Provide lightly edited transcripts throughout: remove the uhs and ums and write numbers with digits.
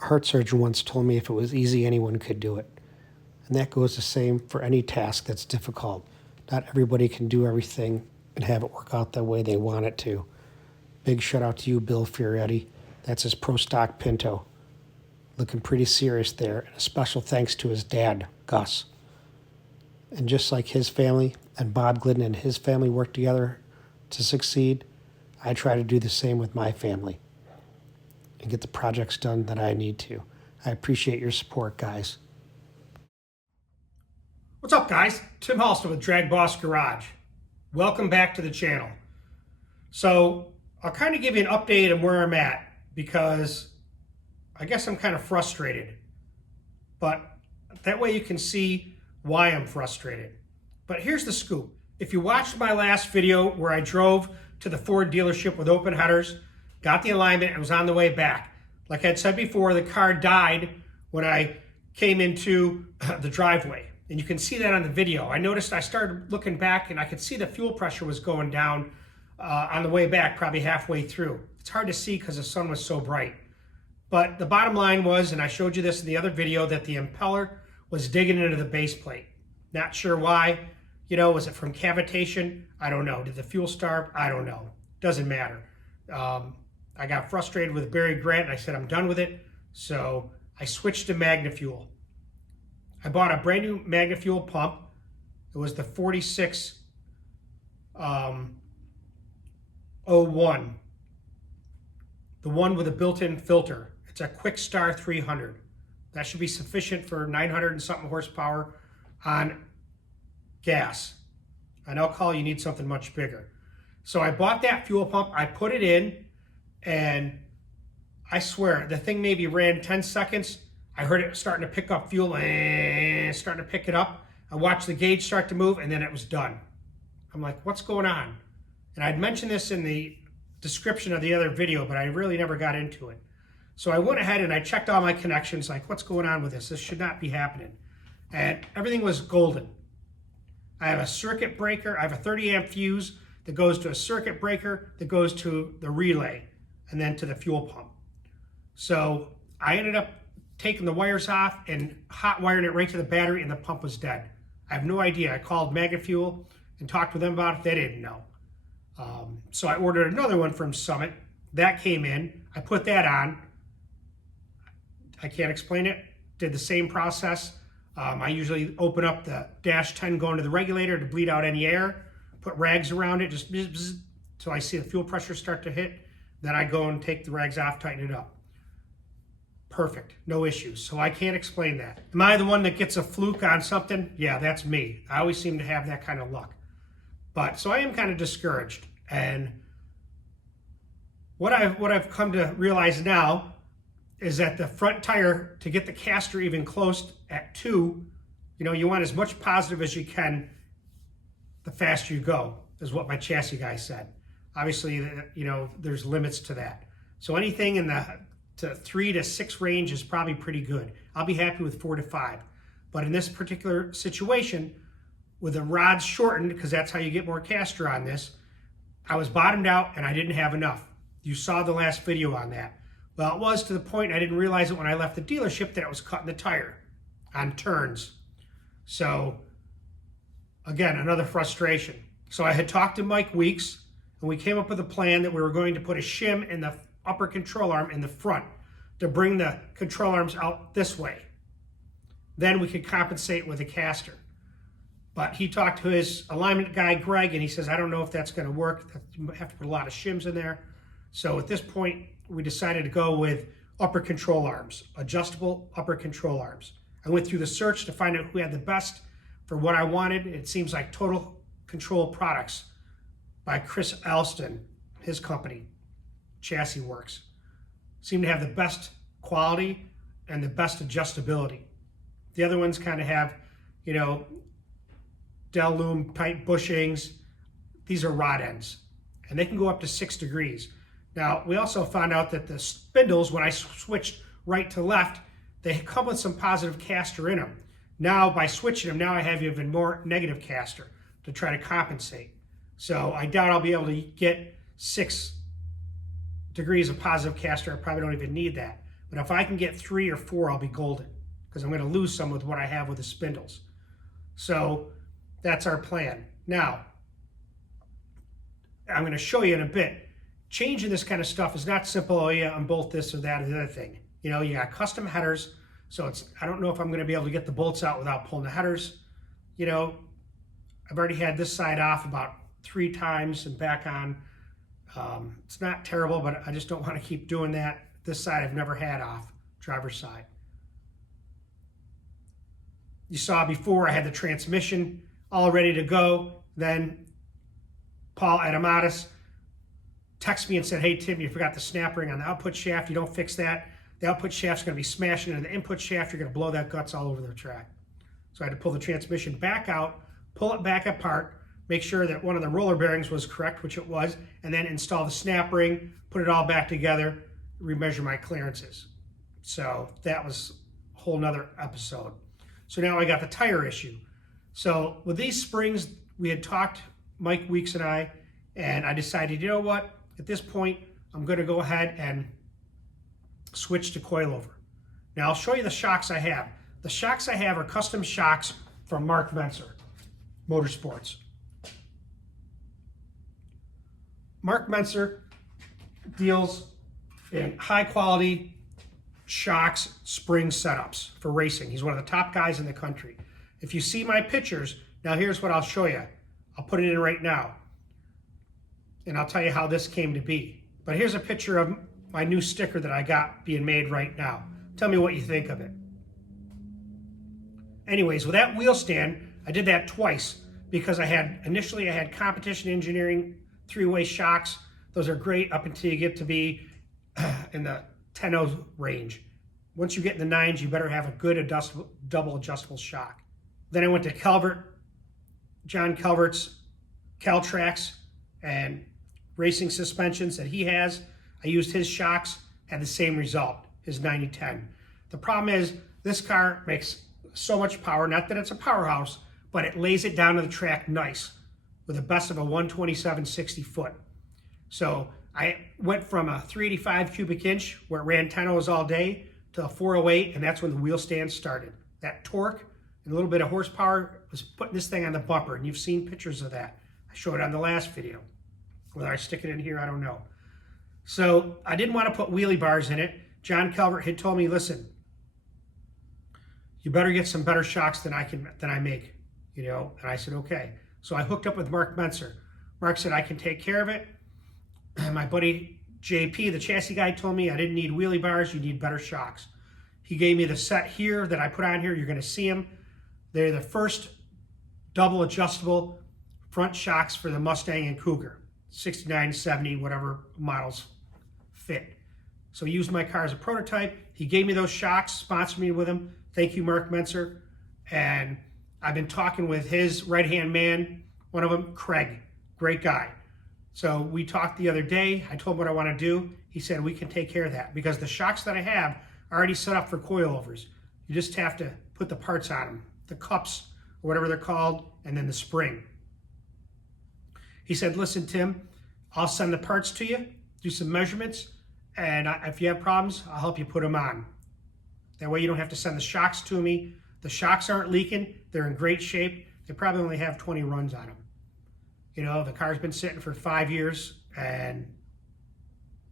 A heart surgeon once told me if it was easy, anyone could do it. And that goes the same for any task that's difficult. Not everybody can do everything and have it work out the way they want it to. Big shout out to you, Bill Fioretti. That's his Pro Stock Pinto. Looking pretty serious there. And a special thanks to his dad, Gus. And just like his family and Bob Glidden and his family work together to succeed, I try to do the same with my family and get the projects done that I need to. I appreciate your support, guys. What's up, guys? Tim Halston with DragBoss Garage. Welcome back to the channel. So I'll kind of give you an update on where I'm at because I guess I'm kind of frustrated. But that way you can see why I'm frustrated. But here's the scoop. If you watched my last video where I drove to the Ford dealership with open headers, got the alignment, and was on the way back. Like I'd said before, the car died when I came into the driveway. And you can see that on the video. I noticed I started looking back and I could see the fuel pressure was going down on the way back, probably halfway through. It's hard to see because the sun was so bright. But the bottom line was, and I showed you this in the other video, that the impeller was digging into the base plate. Not sure why. You know, was it from cavitation? I don't know. Did the fuel starve? I don't know. Doesn't matter. I got frustrated with Barry Grant and I said I'm done with it. So I switched to MagnaFuel. I bought a brand new MagnaFuel pump. It was the 4601. The one with a built-in filter. It's a Quickstar 300. That should be sufficient for 900 and something horsepower on gas. On alcohol, you need something much bigger. So I bought that fuel pump, I put it in, and I swear, the thing maybe ran 10 seconds. I heard it starting to pick up fuel, and starting to pick it up. I watched the gauge start to move, and then it was done. I'm like, what's going on? And I'd mentioned this in the description of the other video, but I really never got into it. So I went ahead and I checked all my connections, like, what's going on with this? This should not be happening. And everything was golden. I have a circuit breaker. I have a 30 amp fuse that goes to a circuit breaker that goes to the relay and then to the fuel pump. So I ended up taking the wires off and hot wiring it right to the battery, and the pump was dead. I have no idea. I called MagnaFuel and talked with them about it. They didn't know. So I ordered another one from Summit. That came in. I put that on. I can't explain it. Did the same process. I usually open up the dash 10 going to the regulator to bleed out any air, put rags around it, just bzz, bzz, till I see the fuel pressure start to hit. Then I go and take the rags off, tighten it up. Perfect, no issues. So I can't explain that. Am I the one that gets a fluke on something? Yeah, that's me. I always seem to have that kind of luck. But so I am kind of discouraged. And what I've come to realize now is that the front tire, to get the caster even close at 2, you know, you want as much positive as you can the faster you go, is what my chassis guy said. Obviously, you know, there's limits to that. So anything in the 3 to 6 range is probably pretty good. I'll be happy with 4 to 5. But in this particular situation, with the rods shortened, because that's how you get more caster on this, I was bottomed out and I didn't have enough. You saw the last video on that. Well, it was to the point I didn't realize it when I left the dealership that it was cutting the tire on turns. So, again, another frustration. So I had talked to Mike Weeks, and we came up with a plan that we were going to put a shim in the upper control arm in the front to bring the control arms out this way. Then we could compensate with a caster. But he talked to his alignment guy, Greg, and he says, I don't know if that's going to work. You have to put a lot of shims in there. So at this point, we decided to go with upper control arms, adjustable upper control arms. I went through the search to find out who had the best for what I wanted. It seems like Total Control Products by Chris Alston, his company, Chassis Works, seem to have the best quality and the best adjustability. The other ones kind of have, you know, Del Loom type bushings. These are rod ends, and they can go up to 6 degrees. Now, we also found out that the spindles, when I switched right to left, they come with some positive caster in them. Now, by switching them, now I have even more negative caster to try to compensate. So I doubt I'll be able to get 6 degrees of positive caster. I probably don't even need that. But if I can get 3 or 4, I'll be golden, because I'm going to lose some with what I have with the spindles. So that's our plan. Now, I'm going to show you in a bit. Changing this kind of stuff is not simple. Oh yeah, unbolt this or that or the other thing. You know, you got custom headers. So I don't know if I'm going to be able to get the bolts out without pulling the headers. You know, I've already had this side off about 3 times and back on. It's not terrible, but I just don't want to keep doing that. This side I've never had off, driver's side. You saw before I had the transmission all ready to go. Then Paul Adamatis texted me and said, hey Tim, you forgot the snap ring on the output shaft. You don't fix that, the output shaft's going to be smashing into the input shaft. You're going to blow that guts all over the track. So I had to pull the transmission back out, pull it back apart, make sure that one of the roller bearings was correct, which it was, and then install the snap ring, put it all back together, remeasure my clearances. So that was a whole nother episode. So now I got the tire issue. So with these springs, we had talked, Mike Weeks and I decided, you know what, at this point, I'm going to go ahead and switch to coilover. Now I'll show you the shocks I have. The shocks I have are custom shocks from Mark Menser Motorsports. Mark Menser deals in high quality shocks, spring setups for racing. He's one of the top guys in the country. If you see my pictures, now here's what I'll show you. I'll put it in right now. And I'll tell you how this came to be. But here's a picture of my new sticker that I got being made right now. Tell me what you think of it. Anyways, with that wheel stand, I did that twice because initially I had competition engineering 3-way shocks. Those are great up until you get to be in the 10-0 range. Once you get in the 9s, you better have a good double adjustable shock. Then I went to John Calvert's Caltrax and racing suspensions that he has. I used his shocks, had the same result, his 90-10. The problem is this car makes so much power, not that it's a powerhouse, but it lays it down to the track nice with the best of a 127 60-foot. So I went from a 385 cubic inch where it ran 10-0s all day to a 408, and that's when the wheel stand started. That torque and a little bit of horsepower was putting this thing on the bumper, and you've seen pictures of that. I showed it on the last video. Whether I stick it in here, I don't know. So I didn't want to put wheelie bars in it. John Calvert had told me, listen, you better get some better shocks than I make, you know. And I said, okay. So I hooked up with Mark Menser. Mark said, I can take care of it. My buddy JP, the chassis guy, told me I didn't need wheelie bars, you need better shocks. He gave me the set here that I put on here. You're going to see them. They're the first double adjustable front shocks for the Mustang and Cougar. 69, 70, whatever models fit. So he used my car as a prototype. He gave me those shocks, sponsored me with them. Thank you, Mark Menser. And I've been talking with his right-hand man, one of them, Craig, great guy. So we talked the other day. I told him what I want to do. He said, we can take care of that because the shocks that I have are already set up for coilovers. You just have to put the parts on them, the cups, or whatever they're called, and then the spring. He said, listen, Tim, I'll send the parts to you, do some measurements, and if you have problems, I'll help you put them on. That way you don't have to send the shocks to me. The shocks aren't leaking. They're in great shape. They probably only have 20 runs on them. You know, the car's been sitting for 5 years, and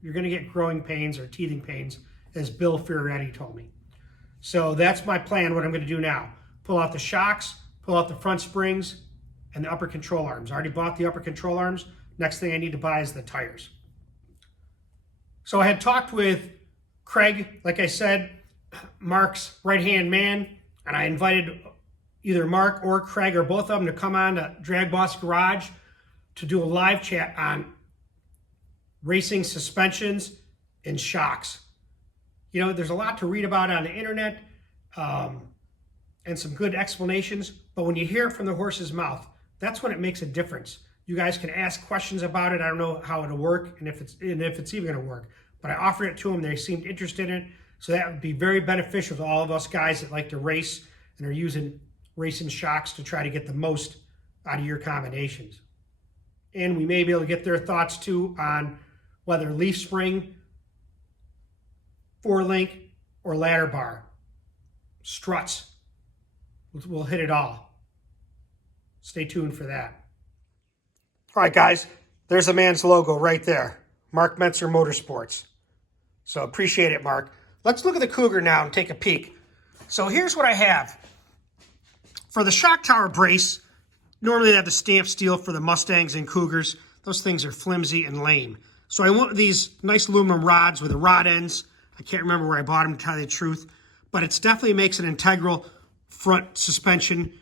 you're going to get growing pains or teething pains, as Bill Fioretti told me. So that's my plan, what I'm going to do now. Pull out the shocks, pull out the front springs, and the upper control arms. I already bought the upper control arms. Next thing I need to buy is the tires. So I had talked with Craig, like I said, Mark's right-hand man, and I invited either Mark or Craig or both of them to come on to DragBoss Garage to do a live chat on racing suspensions and shocks. You know, there's a lot to read about on the internet and some good explanations, but when you hear it from the horse's mouth, that's when it makes a difference. You guys can ask questions about it. I don't know how it'll work and if it's even going to work, but I offered it to them. They seemed interested in it, so that would be very beneficial to all of us guys that like to race and are using racing shocks to try to get the most out of your combinations. And we may be able to get their thoughts too on whether leaf spring, 4-link, or ladder bar, struts. We'll hit it all. Stay tuned for that. All right, guys, there's a man's logo right there. Mark Mentzer Motorsports. So appreciate it, Mark. Let's look at the Cougar now and take a peek. So here's what I have. For the shock tower brace, normally they have the stamped steel for the Mustangs and Cougars. Those things are flimsy and lame. So I went with these nice aluminum rods with the rod ends. I can't remember where I bought them, to tell you the truth. But it definitely makes an integral front suspension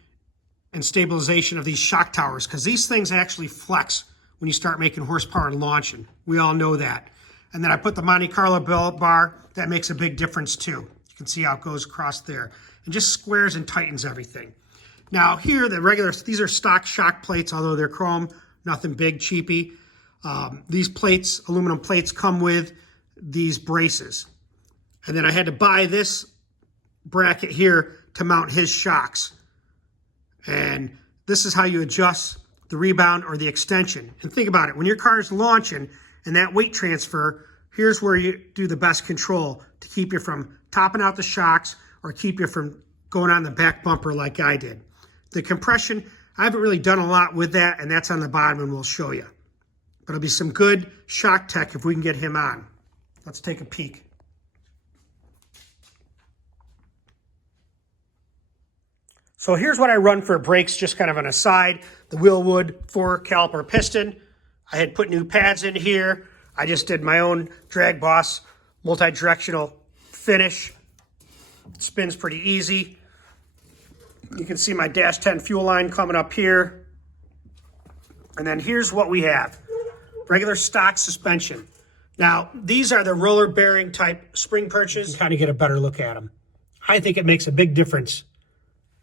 and stabilization of these shock towers, because these things actually flex when you start making horsepower and launching. We all know that. And then I put the Monte Carlo belt bar. That makes a big difference too. You can see how it goes across there. And just squares and tightens everything. Now here, these are stock shock plates, although they're chrome, nothing big, cheapy. These plates, aluminum plates, come with these braces. And then I had to buy this bracket here to mount his shocks. And this is how you adjust the rebound or the extension. And think about it, when your car is launching and that weight transfer, here's where you do the best control to keep you from topping out the shocks or keep you from going on the back bumper like I did. The compression, I haven't really done a lot with that, and that's on the bottom, and we'll show you. But it'll be some good shock tech if we can get him on. Let's take a peek. So here's what I run for brakes, just kind of an aside. The Wheelwood 4-caliper piston. I had put new pads in here. I just did my own DragBoss multi-directional finish. It spins pretty easy. You can see my Dash 10 fuel line coming up here. And then here's what we have. Regular stock suspension. Now, these are the roller bearing type spring perches. You can kind of get a better look at them. I think it makes a big difference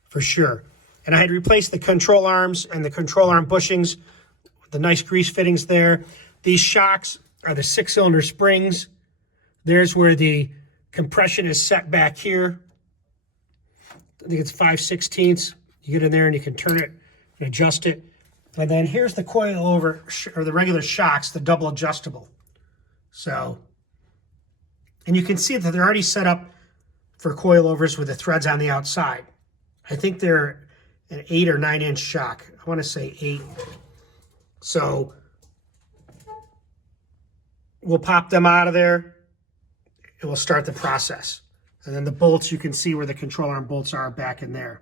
for sure. And I had replaced the control arms and the control arm bushings, the nice grease fittings there. These shocks are the 6-cylinder springs. There's where the compression is set back here. I think it's 5/16. You get in there and you can turn it and adjust it. And then here's the coilover, or the regular shocks, the double adjustable. So, and you can see that they're already set up for coilovers with the threads on the outside. I think they're an 8 or 9 inch shock. I want to say 8. So we'll pop them out of there and we'll start the process. And then the bolts, you can see where the control arm bolts are back in there.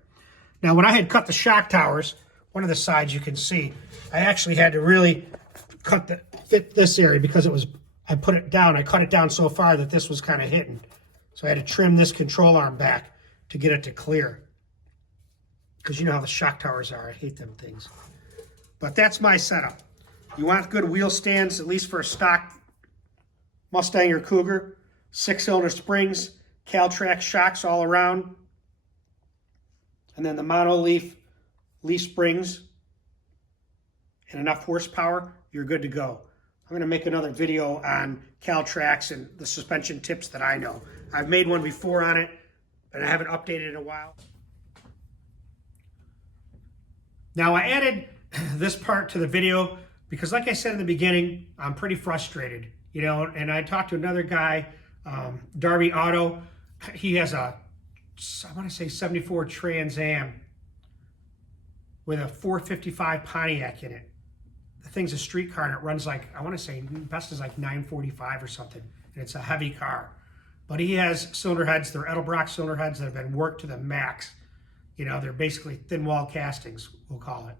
Now, when I had cut the shock towers, one of the sides you can see, I actually had to really fit this area because it was, I cut it down so far that this was kind of hitting. So I had to trim this control arm back to get it to clear. Because you know how the shock towers are. I hate them things. But that's my setup. You want good wheel stands, at least for a stock Mustang or Cougar. 6-cylinder springs, Caltrac shocks all around. And then the mono leaf springs and enough horsepower, you're good to go. I'm going to make another video on Caltracs and the suspension tips that I know. I've made one before on it, but I haven't updated it in a while. Now, I added this part to the video because, like I said in the beginning, I'm pretty frustrated, you know, and I talked to another guy, Darby Auto. He has a, I want to say 74 Trans Am with a 455 Pontiac in it. The thing's a street car and it runs like, I want to say best is like 945 or something. And it's a heavy car. But he has cylinder heads, they're Edelbrock cylinder heads that have been worked to the max. You know, they're basically thin wall castings, we'll call it.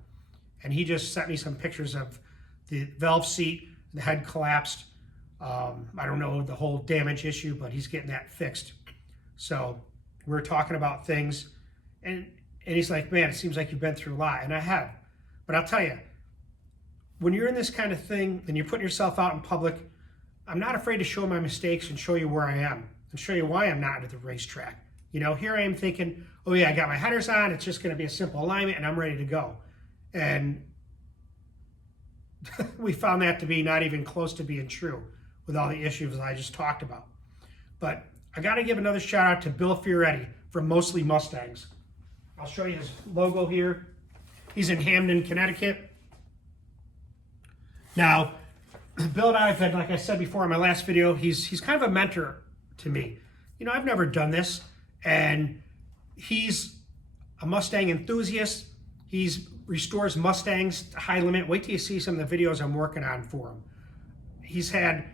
And he just sent me some pictures of the valve seat, the head collapsed. I don't know the whole damage issue, but he's getting that fixed. So we're talking about things. And he's like, man, it seems like you've been through a lot. And I have. But I'll tell you, when you're in this kind of thing and you're putting yourself out in public, I'm not afraid to show my mistakes and show you where I am and show you why I'm not at the racetrack. You know, here I am thinking, oh yeah, I got my headers on. It's just going to be a simple alignment and I'm ready to go. And we found that to be not even close to being true with all the issues I just talked about. But I got to give another shout out to Bill Fioretti from Mostly Mustangs. I'll show you his logo here. He's in Hamden, Connecticut. Now, Bill and I have had, like I said before in my last video, he's kind of a mentor to me. I've never done this. And he's a Mustang enthusiast. He's restores Mustangs to high limit. Wait till you see some of the videos I'm working on for him. He's had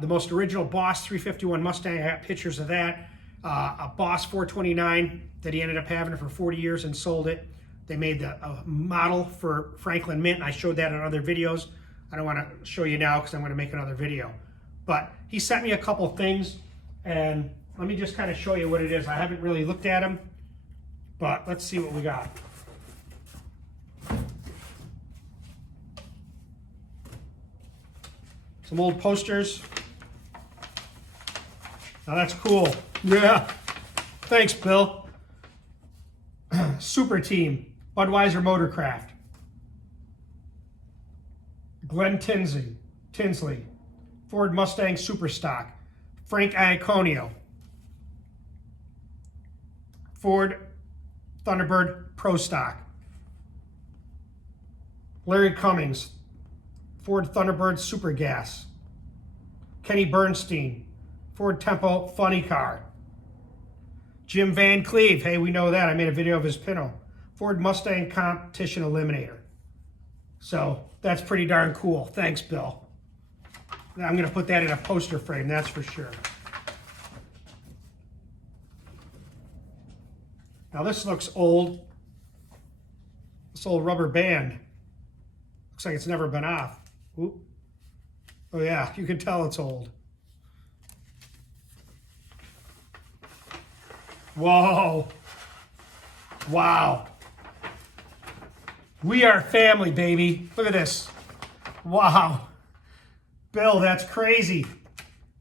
the most original Boss 351 Mustang. I got pictures of that. A Boss 429 that he ended up having for 40 years and sold it. They made a model for Franklin Mint. I showed that in other videos. I don't want to show you now because I'm going to make another video. But he sent me a couple things, and let me just kind of show you what it is. I haven't really looked at them, but let's see what we got. Some old posters. Now that's cool. Yeah. Thanks, Bill. Super Team, Budweiser Motorcraft. Glenn Tinsley, Ford Mustang Superstock, Frank Iaconio, Ford Thunderbird Pro Stock, Larry Cummings, Ford Thunderbird Super Gas, Kenny Bernstein, Ford Tempo Funny Car, Jim Van Cleve, hey, we know that, I made a video of his Pinto, Ford Mustang Competition Eliminator. So that's pretty darn cool. Thanks, Bill. I'm going to put that in a poster frame, that's for sure. Now this looks old. This old rubber band. Looks like it's never been off. Oop. Oh yeah, you can tell it's old. Whoa. Wow. We are family, baby. Look at this. Wow. Bill, that's crazy.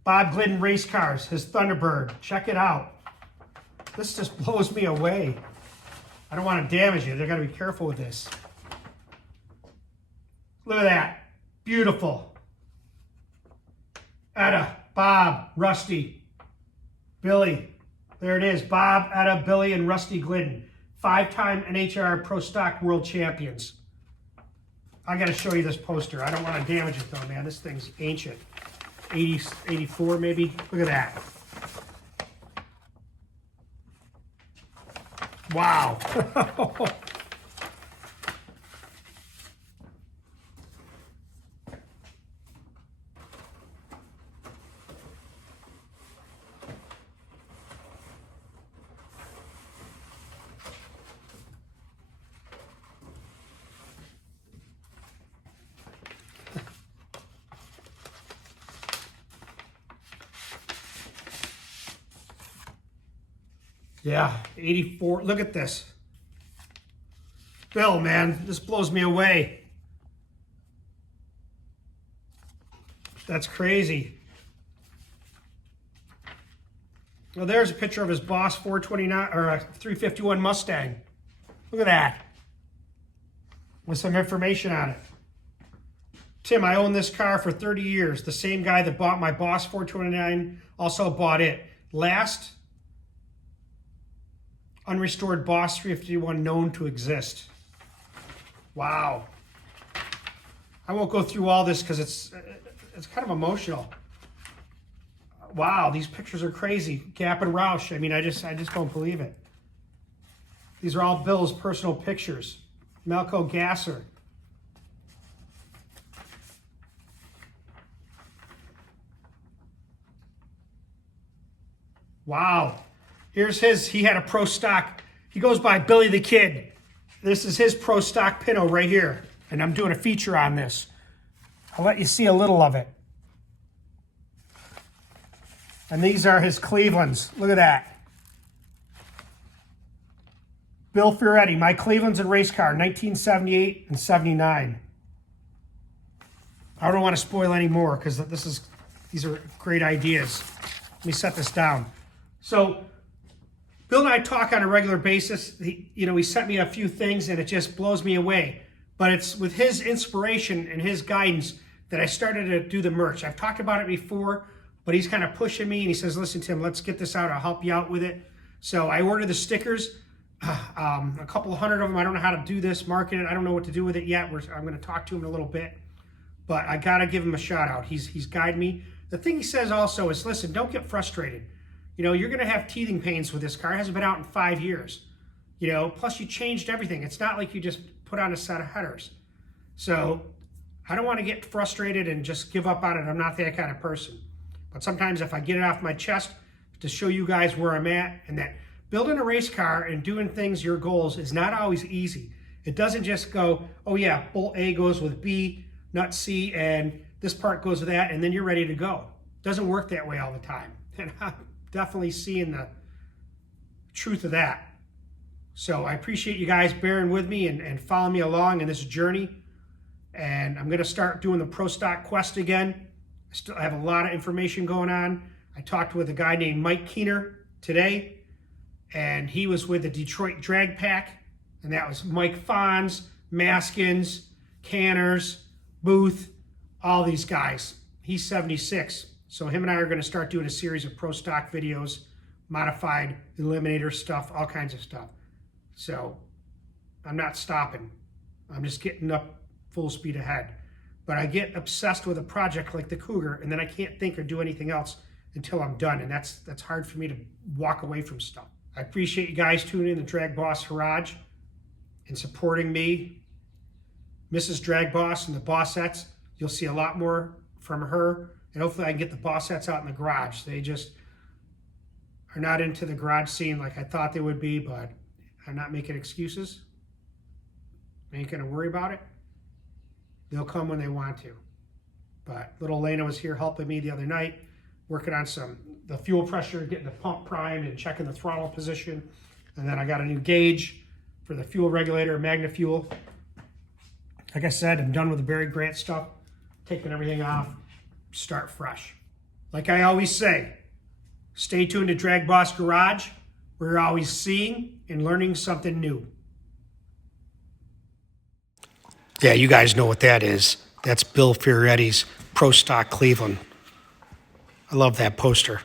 Bob Glidden Race Cars, his Thunderbird. Check it out. This just blows me away. I don't want to damage it. I got to be careful with this. Look at that. Beautiful. Etta, Bob, Rusty, Billy. There it is. Bob, Etta, Billy, and Rusty Glidden. 5-time NHR Pro Stock World Champions. I got to show you this poster. I don't want to damage it though, man. This thing's ancient. 80, 84 maybe. Look at that. Wow. Yeah, 84. Look at this. Bill, man, this blows me away. That's crazy. Well, there's a picture of his Boss 429 or 351 Mustang. Look at that. With some information on it. Tim, I own this car for 30 years. The same guy that bought my Boss 429 also bought it. Last unrestored Boss 351 known to exist. Wow. I won't go through all this because it's kind of emotional. Wow, these pictures are crazy. Gap and Roush. I mean, I just don't believe it. These are all Bill's personal pictures. Melco Gasser. Wow. Here's his, he had a Pro Stock. He goes by Billy the Kid. This is his Pro Stock Pinto right here. And I'm doing a feature on this. I'll let you see a little of it. And these are his Clevelands. Look at that. Bill Fioretti, my Clevelands and race car, 1978 and 79. I don't want to spoil any more because these are great ideas. Let me set this down. So Bill and I talk on a regular basis. He sent me a few things and it just blows me away. But it's with his inspiration and his guidance that I started to do the merch. I've talked about it before, but he's kind of pushing me and he says, listen, Tim, let's get this out. I'll help you out with it. So I ordered the stickers, a couple hundred of them. I don't know how to do this, market it. I don't know what to do with it yet. I'm going to talk to him in a little bit. But I got to give him a shout out. He's guided me. The thing he says also is, listen, don't get frustrated. You know, you're going to have teething pains with this car. It hasn't been out in 5 years. You know, plus you changed everything. It's not like you just put on a set of headers. So I don't want to get frustrated and just give up on it. I'm not that kind of person. But sometimes if I get it off my chest to show you guys where I'm at, and that building a race car and doing things, your goals, is not always easy. It doesn't just go, oh yeah, bolt A goes with B, nut C, and this part goes with that, and then you're ready to go. It doesn't work that way all the time. And I'm definitely seeing the truth of that. So I appreciate you guys bearing with me and following me along in this journey. And I'm going to start doing the Pro Stock Quest again. I still have a lot of information going on. I talked with a guy named Mike Keener today, and he was with the Detroit Drag Pack, and that was Mike Fonz, Maskins, Canners, Booth, all these guys. He's 76. So him and I are going to start doing a series of Pro Stock videos, modified eliminator stuff, all kinds of stuff. So I'm not stopping. I'm just getting up full speed ahead. But I get obsessed with a project like the Cougar, and then I can't think or do anything else until I'm done. And that's hard for me to walk away from stuff. I appreciate you guys tuning in to DragBoss Garage and supporting me. Mrs. DragBoss and the Bossettes, you'll see a lot more from her. And hopefully I can get the Bossettes out in the garage. They just are not into the garage scene like I thought they would be, but I'm not making excuses. I ain't gonna worry about it. They'll come when they want to. But little Alaina was here helping me the other night, working on the fuel pressure, getting the pump primed and checking the throttle position. And then I got a new gauge for the fuel regulator, Magna Fuel. Like I said, I'm done with the Barry Grant stuff, taking everything off, start fresh. Like I always say, stay tuned to DragBoss Garage. We're always seeing and learning something new. Yeah, you guys know what that is. That's Bill Fioretti's Pro Stock Cleveland. I love that poster.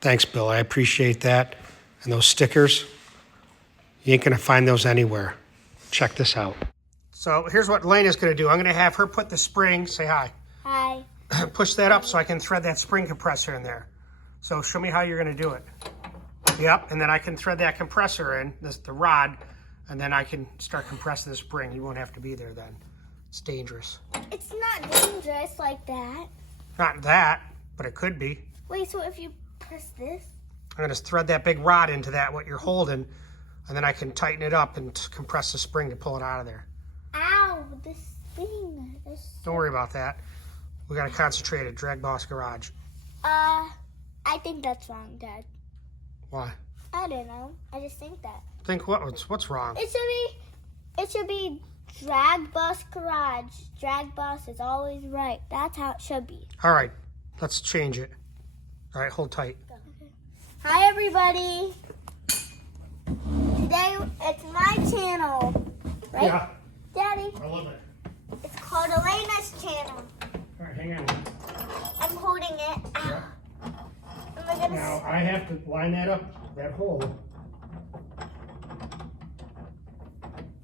Thanks, Bill. I appreciate that. And those stickers, you ain't going to find those anywhere. Check this out. So here's what Alaina's going to do. I'm going to have her put the spring, say hi. Hi. Push that up so I can thread that spring compressor in there. So show me how you're going to do it. Yep, and then I can thread that compressor in, the rod, and then I can start compressing the spring. You won't have to be there then. It's dangerous. It's not dangerous like that. Not that, but it could be. Wait, so if you press this? I'm going to thread that big rod into that, what you're holding, and then I can tighten it up and compress the spring to pull it out of there. Ow, this thing. Don't worry about that. We got to concentrate at DragBoss Garage. I think that's wrong, Dad. Why? I don't know. I just think that. Think what's wrong? It should be DragBoss Garage. DragBoss is always right. That's how it should be. All right, let's change it. All right, hold tight. Okay. Hi, everybody. Today, it's my channel, right? Yeah, Daddy, I love it. it's called Alaina's channel. All right, hang on. I'm holding it. Ow. Yeah. Am I gonna Now I have to line that up, that hole.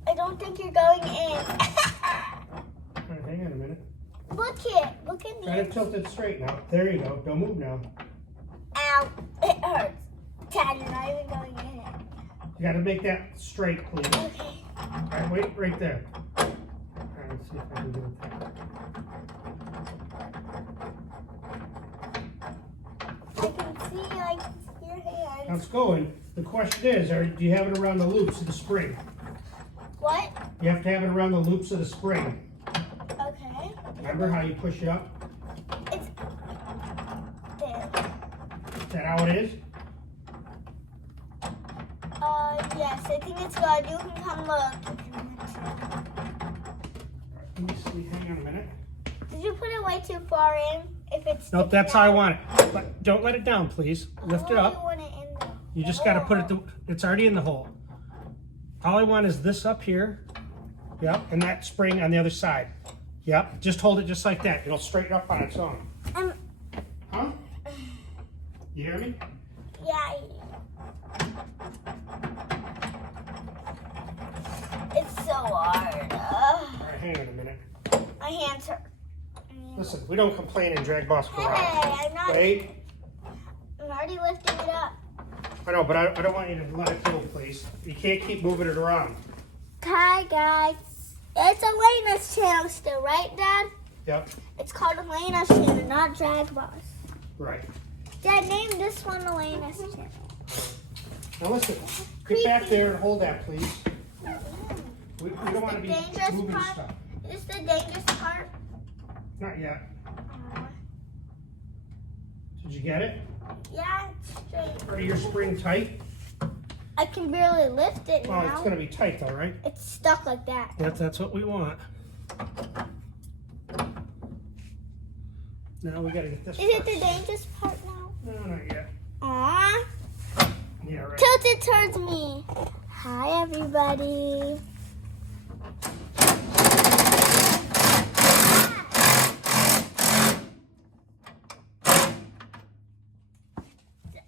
I don't think you're going in. All right, hang on a minute. Look at Try to me. tilt it straight now. There you go. Don't move now. Ow, it hurts. Dad, you're not even going in it. You got to make that straight, please. Okay. All right, wait right there. All right, let's see if I can do it there. I can see your hand. Now it's going. The question is, do you have it around the loops of the spring? What? You have to have it around the loops of the spring. Okay. Remember how you push it up? It's there. Is that how it is? Yes, I think it's good. You can come look. Let me see. Hang on a minute. Did you put it way too far in? If it's Nope, that's how I want it. But don't let it down, please. Lift it You up. want it in there. You just got to put it, it's already in the hole. All I want is this up here. Yep, and that spring on the other side. Yep, just hold it just like that. It'll straighten up on its own. Huh? You hear me? Yeah. It's so hard. All right, hang on a minute. My hands hurt. Listen, we don't complain in DragBoss Garage. Hey, I'm not. Wait. I'm already lifting it up. I know, but I don't want you to let it go, please. You can't keep moving it around. Hi, guys. It's Alaina's channel still, right, Dad? Yep. It's called Alaina's channel, not DragBoss. Right. Dad, name this one Alaina's channel. Now listen, get back there and hold that, please. We don't want to be Dangerous moving part. stuff. Is this the dangerous part? Not yet. Did you get it? Yeah, it's straight. Are your spring tight? I can barely lift it Well, now. it's going to be tight though, right? It's stuck like that. That's what we want. Now we got to get this. Is it the dangerous part now? No, not yet. Aww. Yeah, right. Tilt it towards me. Hi, everybody.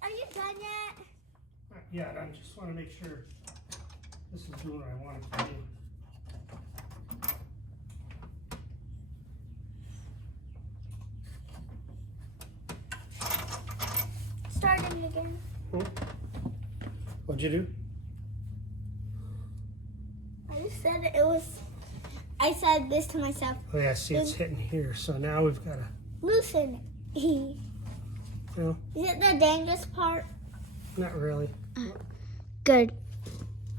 Are you done yet? Not yet. I just want to make sure this is doing what I want it to do. Starting again. What'd you do? I just said it was. I said this to myself. Oh yeah, see it's hitting here. So now we've got to, Loosen. Is you know, it the dangerous part? not really. Good.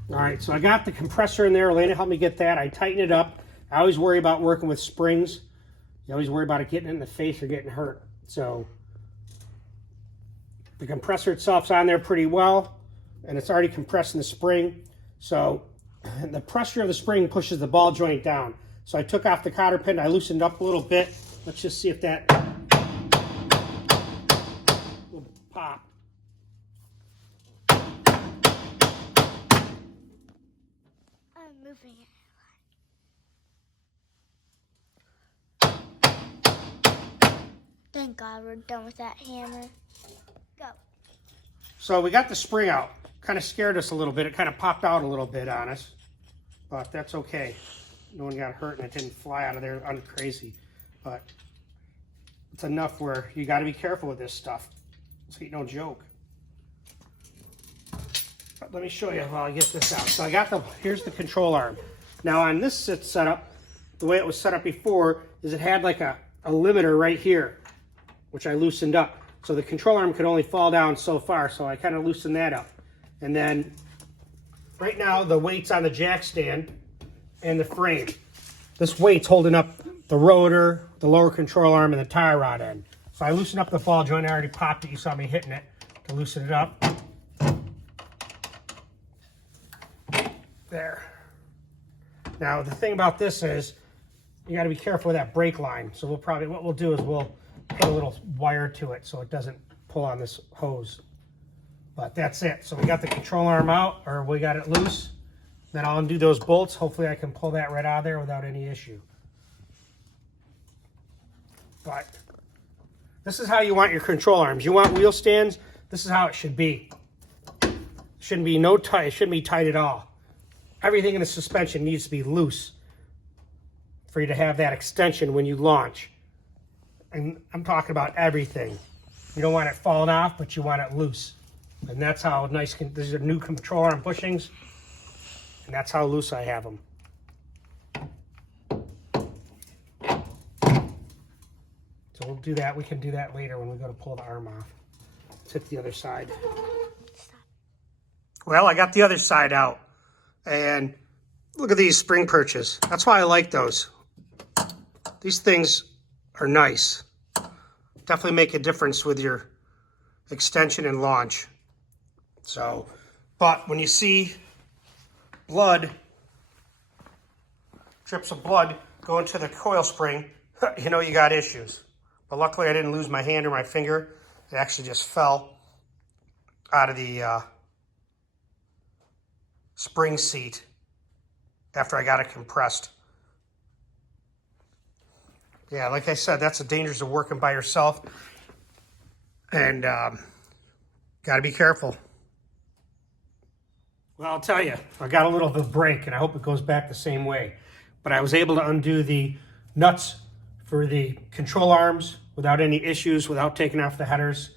All right, so I got the compressor in there. Alaina helped me get that. I tighten it up. I always worry about working with springs. You always worry about it getting in the face or getting hurt. So the compressor itself's on there pretty well, and it's already compressing the spring. So the pressure of the spring pushes the ball joint down. So I took off the cotter pin. I loosened up a little bit. Let's just see if that will pop. I'm moving it. Thank God we're done with that hammer. Go. So we got the spring out. Kind of scared us a little bit. It kind of popped out a little bit on us. But that's okay. No one got hurt and it didn't fly out of there crazy. But it's enough where you got to be careful with this stuff. This ain't no joke. But let me show you while I get this out. So I got here's the control arm. Now on this setup, the way it was set up before is it had like a limiter right here, which I loosened up. So the control arm could only fall down so far, so I kind of loosened that up. And then right now the weight's on the jack stand and the frame. This weight's holding up the rotor, the lower control arm, and the tie rod end. So I loosened up the ball joint. I already popped it. You saw me hitting it to loosen it up. There. Now the thing about this is you got to be careful with that brake line. So what we'll do is we'll put a little wire to it so it doesn't pull on this hose. But that's it. So we got the control arm out, or we got it loose. Then I'll undo those bolts. Hopefully I can pull that right out of there without any issue. But this is how you want your control arms. You want wheel stands, this is how it should be. Shouldn't be no tight, it shouldn't be tight at all. Everything in the suspension needs to be loose for you to have that extension when you launch. And I'm talking about everything. You don't want it falling off, but you want it loose. And that's how nice, these are new control arm bushings. And that's how loose I have them. So we'll do that. We can do that later when we go to pull the arm off. Let's hit the other side. Well, I got the other side out. And look at these spring perches. That's why I like those. These things are nice. Definitely make a difference with your extension and launch. So, but when you see blood, drips of blood go into the coil spring, you know you got issues. But luckily I didn't lose my hand or my finger. It actually just fell out of the spring seat after I got it compressed. Yeah, like I said, that's the dangers of working by yourself. And got to be careful. Well, I'll tell you, I got a little of a break, and I hope it goes back the same way. But I was able to undo the nuts for the control arms without any issues, without taking off the headers.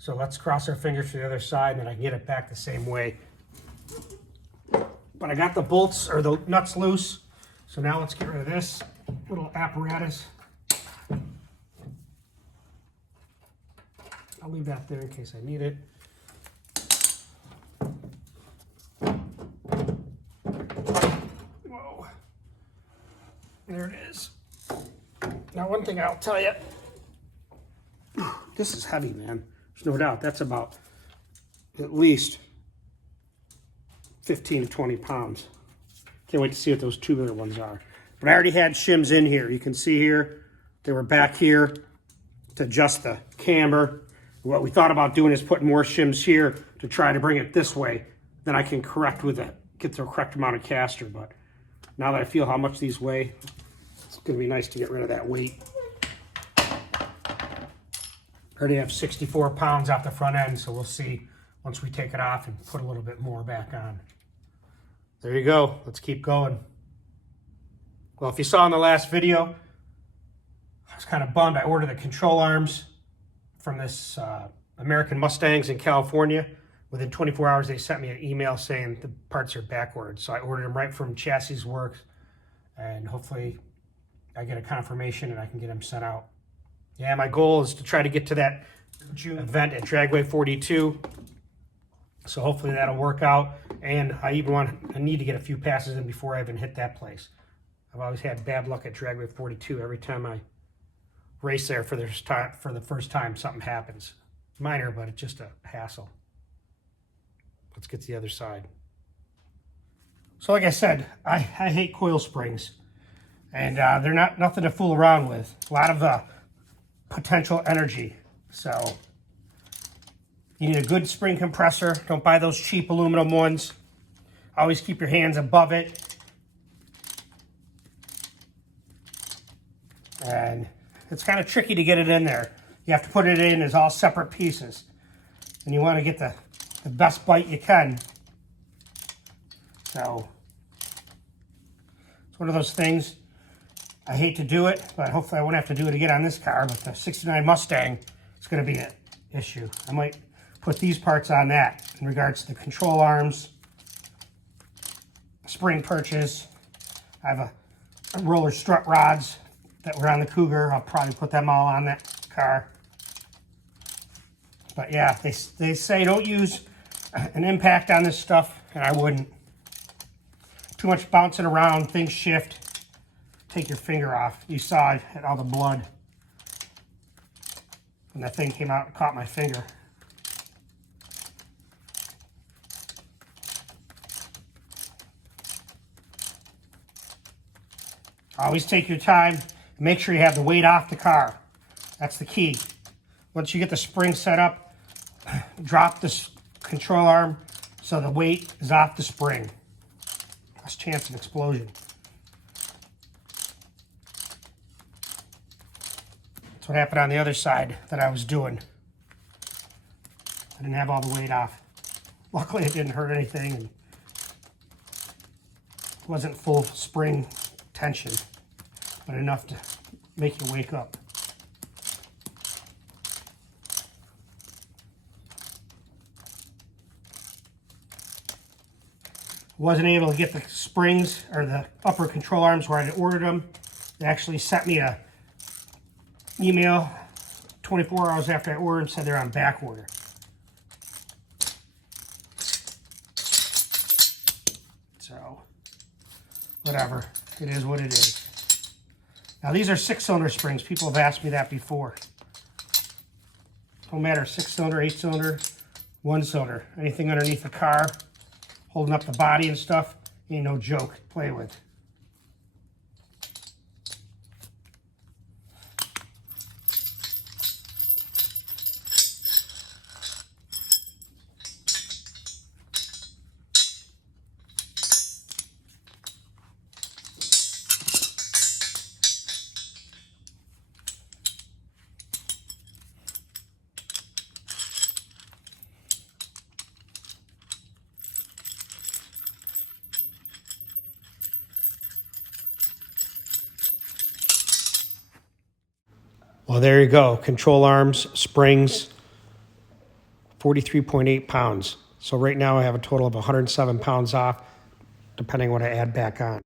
So let's cross our fingers to the other side and then I can get it back the same way. But I got the bolts or the nuts loose. So now let's get rid of this little apparatus. I'll leave that there in case I need it. Whoa. There it is. Now one thing I'll tell you, this is heavy, man. There's no doubt. That's about at least 15 to 20 pounds. Can't wait to see what those tubular ones are. But I already had shims in here. You can see here, they were back here to adjust the camber. What we thought about doing is putting more shims here to try to bring it this way. Then I can correct with it, get the correct amount of caster. But now that I feel how much these weigh, it's going to be nice to get rid of that weight. I already have 64 pounds off the front end, so we'll see once we take it off and put a little bit more back on. There you go. Let's keep going. Well, if you saw in the last video, I was kind of bummed. I ordered the control arms from this American Mustangs in California. Within 24 hours, they sent me an email saying the parts are back ordered. So I ordered them right from Chassis Works, and hopefully I get a confirmation and I can get them sent out. Yeah, my goal is to try to get to that June event at Dragway 42. So hopefully that'll work out. And I need to get a few passes in before I even hit that place. I've always had bad luck at Dragway 42. Every time I race there for the first time, something happens. Minor, but it's just a hassle. Let's get to the other side. So like I said, I hate coil springs. And they're nothing to fool around with. A lot of potential energy. So you need a good spring compressor. Don't buy those cheap aluminum ones. Always keep your hands above it. And it's kind of tricky to get it in there. You have to put it in as all separate pieces. And you want to get the best bite you can. So it's one of those things. I hate to do it, but hopefully I won't have to do it again on this car. But the 69 Mustang, it's going to be an issue. I might put these parts on that in regards to the control arms, spring perches. I have a roller strut rods that were on the Cougar. I'll probably put them all on that car. But yeah, they say don't use an impact on this stuff, and I wouldn't. Too much bouncing around, things shift. Take your finger off. You saw it had all the blood when that thing came out and caught my finger. Always take your time. Make sure you have the weight off the car. That's the key. Once you get the spring set up, drop this control arm so the weight is off the spring. Less chance of explosion. That's what happened on the other side that I was doing. I didn't have all the weight off. Luckily it didn't hurt anything and it wasn't full spring tension, but enough to make you wake up. Wasn't able to get the springs or the upper control arms where I ordered them. They actually sent me a email 24 hours after I ordered them, said they're on back order. So, whatever. It is what it is. Now these are 6-cylinder springs. People have asked me that before. Don't matter, 6-cylinder, 8-cylinder, 1-cylinder. Anything underneath the car, holding up the body and stuff, ain't no joke to play with. Well, there you go. Control arms, springs, 43.8 pounds. So right now I have a total of 107 pounds off, depending what I add back on.